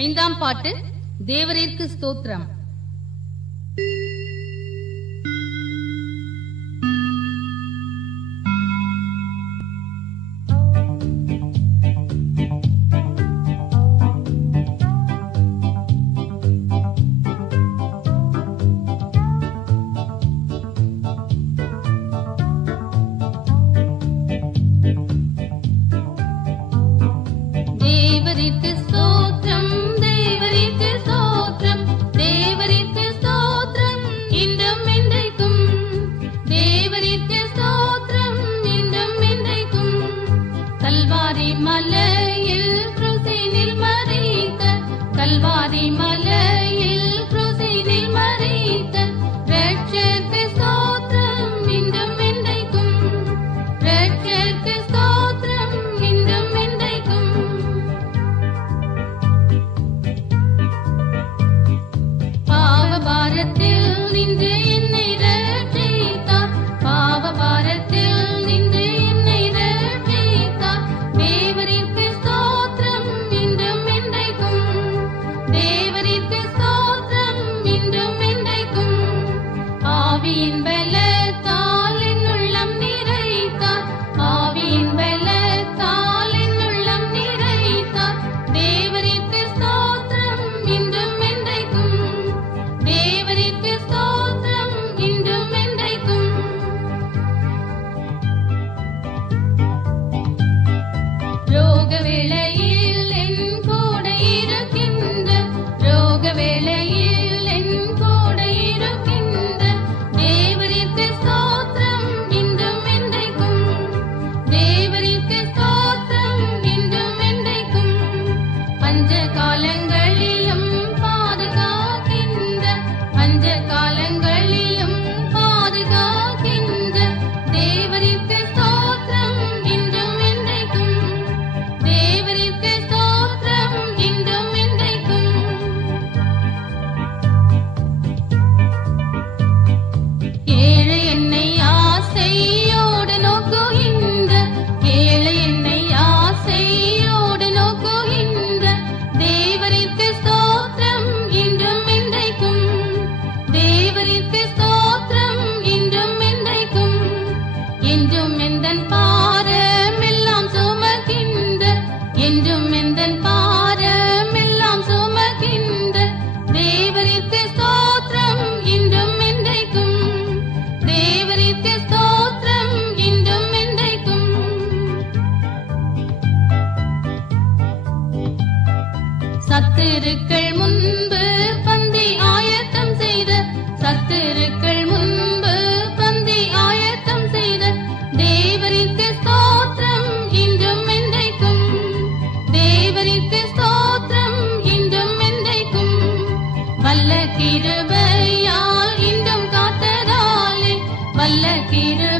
ஐந்தாம் பாட்டு தேவரீர்க்கு ஸ்தோத்திரம். தேவரீர்க்கு ஸ்தோத்திரம், தேவரீர்க்கு ஸ்தோத்திரம், தேவரீர்க்கு ஸ்தோத்திரம் இன்றும் என்றைக்கும். தேவரீர்க்கு ஸ்தோத்திரம் இன்றும் என்றைக்கும். கல்வாரி மலையில் கிறிஸ்துவினில் மரித்த, கல்வாரி மலையில் கிறிஸ்துவினில் மரித்த இரட்சகருக்கு ஸ்தோத்திரம் இன்றும் என்றைக்கும். இரட்சகருக்கு ஸ்தோத்திரம் இன்றும் என்றைக்கும். பாவபாரத்தில் நின்று என்னை ரட்சித்தார், பாவபாரத்தில் நின்று என்னை ரட்சித்தார். தேவரீர்க்கு ஸ்தோத்திரம் இன்றும் என்றைக்கும். தேவரீர்க்கு ஸ்தோத்திரம் இன்றும் என்றைக்கும். ஆவியின் பலத்தால் என் உள்ளம் நிறைத்தார், ஆவியின் பலத்தால் என் உள்ளம் நிறைத்தார். தேவரீர்க்கு ஸ்தோத்திரம் இன்றும் என்றைக்கும். தேவரீர்க்கு ஸ்தோத்திரம் இன்றும் என்றைக்கும். ரோக வேளையில் என் கூட இருக்கின்ற, ரோக வேளையில் என் கூட இருக்கின்ற தேவரீர்க்கு ஸ்தோத்திரம் இன்றும் என்றைக்கும். தேவரீர்க்கு ஸ்தோத்திரம் இன்றும் என்றைக்கும். பஞ்ச காலங்களிலும் பாதுகாக்கின்ற, பஞ்ச காலங்களிலும் பாதுகாக்கின்ற தேவரீர்க்கு ஸ்தோத்திரம் இன்றும் என்றைக்கும். தேவரீர்க்கு ஸ்தோத்திரம் இன்றும் என்றைக்கும். ஏழை என்னை ஆசையோடு நோக்குகின்ற, ஏழை என்னை ஆசையோடு நோக்குகின்ற தேவரீர்க்கு ஸ்தோத்திரம் இன்றும் என்றைக்கும். தேவரீர்க்கு ஸ்தோத்திரம் இன்றும் என்றைக்கும். என்றும் எந்தன் பாரம் எல்லாம் சுமக்கின்ற, என்றும் எந்தன் பாரம் எல்லாம் சுமக்கின்ற தேவரீர்க்கு ஸ்தோத்திரம் இன்றும் என்றைக்கும். தேவரீர்க்கு ஸ்தோத்திரம் இன்றும் என்றைக்கும். சத்துருக்கள் முன்பு பந்தி ஆயத்தம் செய்த, சத்துருக்கள் முன்பு பந்தி ஆயத்தம் செய்த தேவரீர்க்கு ஸ்தோத்திரம் இன்றும் என்றைக்கும். தேவரீர்க்கு ஸ்தோத்திரம் இன்றும் என்றைக்கும். வல்ல கிருபையால் இன்றும் காத்ததாலே, வல்ல கிருபையால்